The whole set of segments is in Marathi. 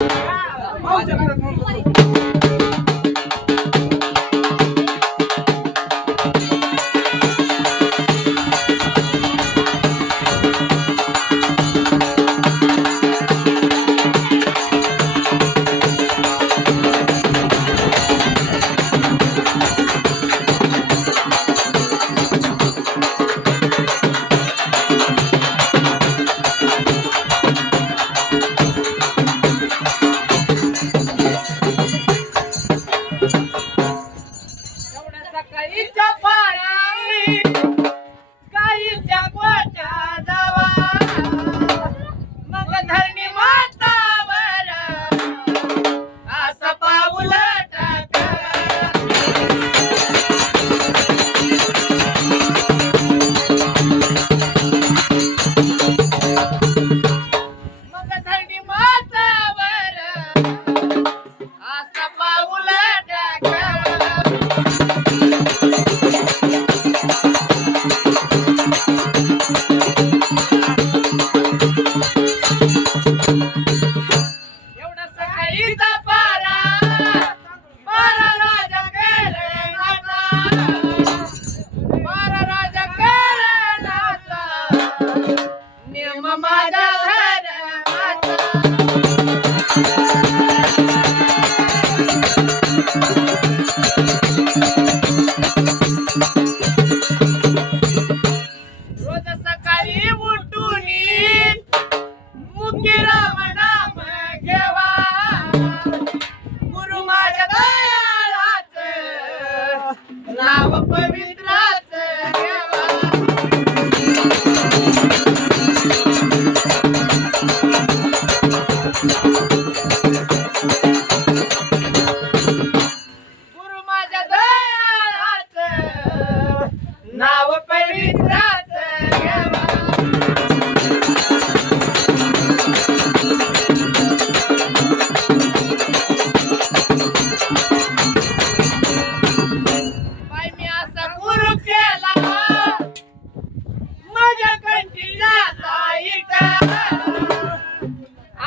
माझ्या घरात my mother.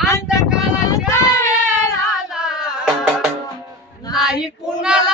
अंधकाराचा वेळ कुणाला